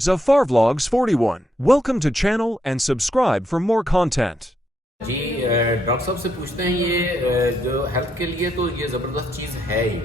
Zafar Vlogs 41. Welcome to channel and subscribe for more content. جی doctor صاحب سے پوچھتے ہیں یہ جو ہیلتھ کے لیے تو یہ زبردست چیز ہے ہی،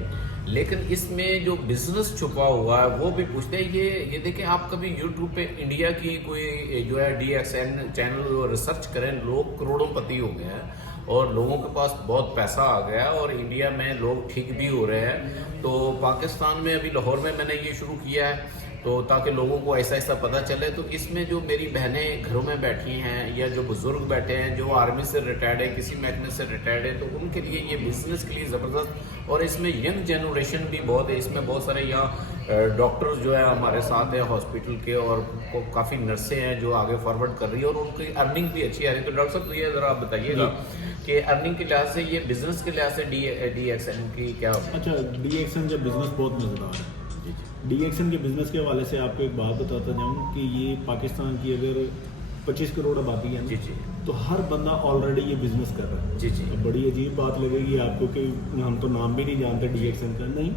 لیکن اس میں جو بزنس چھپا ہوا ہے وہ بھی پوچھتے ہیں۔ یہ دیکھیں، آپ کبھی یوٹیوب پہ انڈیا کی کوئی جو ہے DXN چینل ریسرچ کریں، لوگ کروڑوں پتی ہو گئے ہیں اور لوگوں کے پاس بہت پیسہ آ گیا ہے اور انڈیا میں لوگ ٹھیک بھی ہو رہے ہیں۔ تو پاکستان میں ابھی لاہور میں نے یہ شروع کیا ہے تو تاکہ لوگوں کو ایسا ایسا پتہ چلے۔ تو اس میں جو میری بہنیں گھروں میں بیٹھی ہیں یا جو بزرگ بیٹھے ہیں جو آرمی سے ریٹائرڈ ہے، کسی محکمے سے ریٹائرڈ ہے، تو ان کے لیے یہ بزنس کے لیے زبردست، اور اس میں ینگ جنریشن بھی بہت ہے۔ اس میں بہت سارے یہاں ڈاکٹرز جو ہے ہمارے ساتھ ہیں ہاسپٹل کے، اور کافی نرسیں ہیں جو آگے فارورڈ کر رہی ہے اور ان کی ارننگ بھی اچھی آ رہی ہے۔ تو ڈاکٹر صاحب یہ ذرا آپ بتائیے گا کہ ارننگ کے لحاظ سے یہ بزنس کے لحاظ سے DXN کی کیا؟ اچھا، DXN کا بزنس بہت مزیدار ہے۔ DXN کے بزنس کے حوالے سے آپ کو ایک بات بتاتا جاؤں کہ یہ پاکستان کی اگر 25 کروڑ آبادی ہے تو ہر بندہ آلریڈی یہ بزنس کر رہا ہے۔ بڑی عجیب بات لگے گی آپ کو کہ ہم تو نام بھی نہیں جانتے DXN کا، نہیں،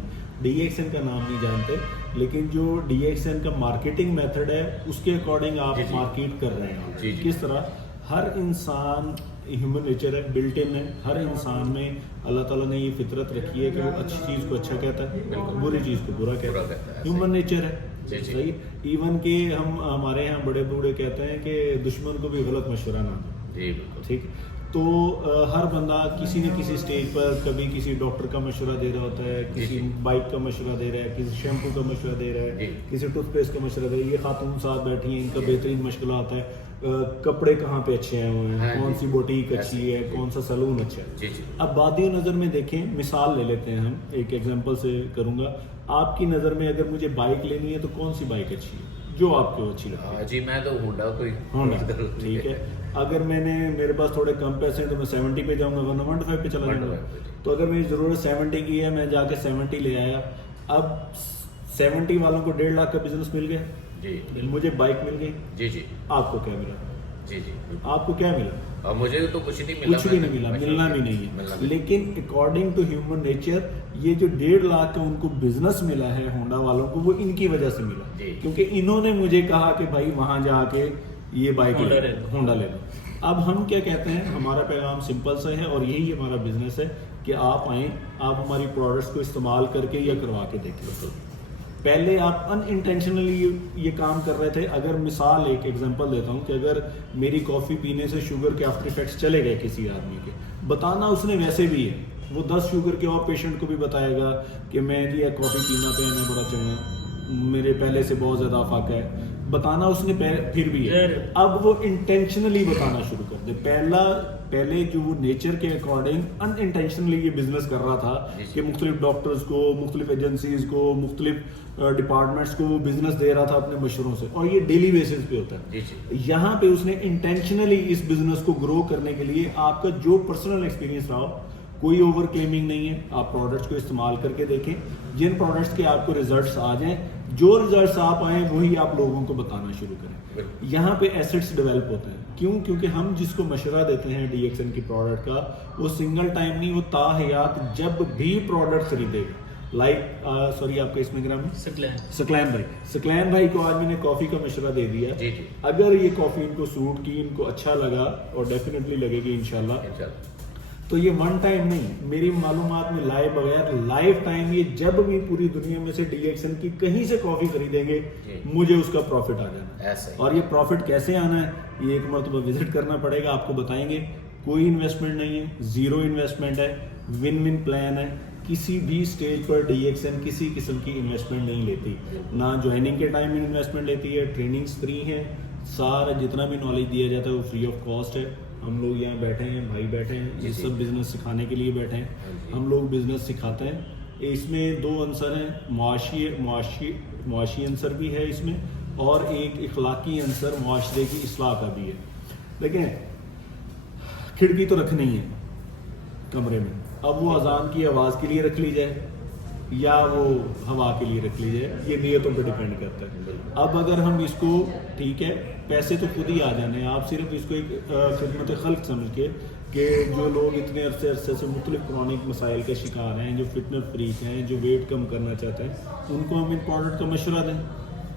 DXN کا نام نہیں جانتے، لیکن جو DXN کا مارکیٹنگ میتھڈ ہے اس کے اکارڈنگ آپ مارکیٹ کر رہے ہیں۔ کس طرح؟ ہر انسان ہیومن نیچر ہے، بلٹ ان ہے، ہر انسان میں اللہ تعالیٰ نے یہ فطرت رکھی ہے کہ وہ اچھی چیز کو اچھا کہتا ہے، بری چیز کو برا کہتا ہے، ہیومن نیچر ہے، صحیح۔ ایون کہ ہمارے یہاں بڑے بوڑھے کہتے ہیں کہ دشمن کو بھی غلط مشورہ نہ دو، ٹھیک۔ تو ہر بندہ کسی نہ کسی سٹیج پر کبھی کسی ڈاکٹر کا مشورہ دے رہا ہوتا ہے، کسی بائک کا مشورہ دے رہا ہے، کسی شیمپو کا مشورہ دے رہا ہے، کسی ٹوتھ پیسٹ کا مشورہ دے رہا ہے۔ یہ خاتون ساتھ بیٹھی ہیں، ان کا بہترین مشغلہ ہوتا ہے کپڑے کہاں پہ اچھے آئے ہوئے ہیں، کون سی بوٹیک اچھی ہے، کون سا سلون اچھا ہے۔ اب بادی نظر میں دیکھیں، مثال لے لیتے ہیں، ہم ایک ایگزامپل سے کروں گا۔ آپ کی نظر میں اگر مجھے بائک لینی ہے تو کون سی بائک اچھی ہے جو آپ کو اچھی لگتی ہے؟ جی میں تو ہونڈا، ٹھیک ہے۔ اگر میرے پاس تھوڑے کم پیسے ہیں تو میں 70 پہ جاؤں گا ورنہ 125 پہ چلا جاؤں گا۔ تو اگر میری ضرورت 70 کی ہے، میں جا کے 70 لے آیا، اب 70 والوں کو 1.5 لاکھ کا بزنس مل گیا، مجھے بائک مل گئی، آپ کو کیا ملا؟ آپ کو کیا ملا؟ مجھے تو کچھ نہیں ملا، کچھ بھی نہیں ملا، ملنا بھی نہیں ہے۔ لیکن اکارڈنگ ٹو ہیومن نیچر یہ جو 1.5 لاکھ کا ان کو بزنس ملا ہے ہونڈا والوں کو، وہ ان کی وجہ سے ملا، کیونکہ انہوں نے مجھے کہا کہ بھائی وہاں جا کے یہ بائک ہونڈا لے لو۔ اب ہم کیا کہتے ہیں، ہمارا پیغام سمپل سا ہے اور یہی ہمارا بزنس ہے کہ آپ آئیں، آپ ہماری پروڈکٹس کو استعمال کر کے یا کروا کے دیکھیں۔ پہلے آپ ان انٹینشنلی یہ کام کر رہے تھے۔ اگر مثال ایک ایگزامپل دیتا ہوں کہ اگر میری کافی پینے سے شوگر کے آفٹر ایفیکٹس چلے گئے کسی آدمی کے، بتانا اس نے ویسے بھی ہے، وہ 10 شوگر کے اور پیشنٹ کو بھی بتائے گا کہ میں یہ کافی پینا پہ میں بڑا چنگا، میرے پہلے سے بہت زیادہ فرق ہے، بتانا اس نے پھر بھی ہے۔ اب وہ انٹینشنلی بتانا شروع کر دے۔ پہلے جو وہ نیچر کے اکارڈنگ ان انٹینشنلی یہ بزنس کر رہا تھا کہ مختلف ڈاکٹرز کو، مختلف ایجنسیز کو، مختلف ڈپارٹمنٹس کو وہ بزنس دے رہا تھا اپنے مشوروں سے، اور یہ ڈیلی بیسس پہ ہوتا ہے۔ یہاں پہ اس نے انٹینشنلی اس بزنس کو گرو کرنے کے لیے آپ کا جو پرسنل ایکسپیرینس رہا ہو، کوئی اوور کلیمنگ نہیں ہے، آپ پروڈکٹس کو استعمال کر کے دیکھیں، جن پروڈکٹس کے آپ کو ریزلٹس آ جائیں، جو ریزلٹس آپ آئیں وہی آپ لوگوں کو بتانا شروع کریں۔ یہاں پہ ایسٹس ڈیولپ ہوتے ہیں، کیونکہ ہم جس کو مشورہ دیتے ہیں DXN کی پروڈکٹ کا، وہ سنگل ٹائم نہیں، وہ تا حیات جب بھی پروڈکٹ خریدے گا۔ لائک سوری آپ کا اس میں گرام سکلین بھائی کو آج میں نے کافی کا مشورہ دے دیا، اگر یہ کافی ان کو سوٹ کی، ان کو اچھا لگا، اور ڈیفینیٹلی لگے گی انشاءاللہ، تو یہ ون ٹائم نہیں، میری معلومات میں لائے بغیر لائف ٹائم یہ جب بھی پوری دنیا میں سے DXN کی کہیں سے کافی خریدیں گے، مجھے اس کا پروفٹ آ جانا ہے۔ اور یہ پروفٹ کیسے آنا ہے، یہ ایک مرتبہ وزٹ کرنا پڑے گا، آپ کو بتائیں گے۔ کوئی انویسٹمنٹ نہیں ہے، زیرو انویسٹمنٹ ہے، ون پلان ہے۔ کسی بھی سٹیج پر DXN کسی قسم کی انویسٹمنٹ نہیں لیتی، نہ جوائننگ کے ٹائم انویسٹمنٹ لیتی ہے، ٹریننگز فری ہیں، سارا جتنا بھی نالج دیا جاتا ہے وہ فری آف کاسٹ ہے۔ ہم لوگ یہاں بیٹھے ہیں، بھائی بیٹھے ہیں، یہ سب بزنس سکھانے کے لیے بیٹھے ہیں، ہم لوگ بزنس سکھاتے ہیں۔ اس میں 2 عنصر ہیں، معاشی عنصر بھی ہے اس میں، اور ایک اخلاقی عنصر معاشرے کی اصلاح کا بھی ہے۔ دیکھیں، کھڑکی تو رکھنی ہے کمرے میں، اب وہ اذان کی آواز کے لیے رکھ لی جائے یا وہ ہوا کے لیے رکھ لی جائے، یہ نیتوں پہ ڈیپینڈ کرتا ہے۔ اب اگر ہم اس کو، ٹھیک ہے، پیسے تو خود ہی آ جانے ہیں، آپ صرف اس کو ایک خدمت خلق سمجھ کے کہ جو لوگ اتنے عرصے سے مختلف کرونک مسائل کے شکار ہیں، جو فٹنس فریک ہیں، جو ویٹ کم کرنا چاہتے ہیں، ان کو ہم ان پروڈکٹ کا مشورہ دیں۔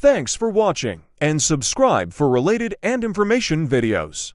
Thanks for watching and subscribe for related and information videos.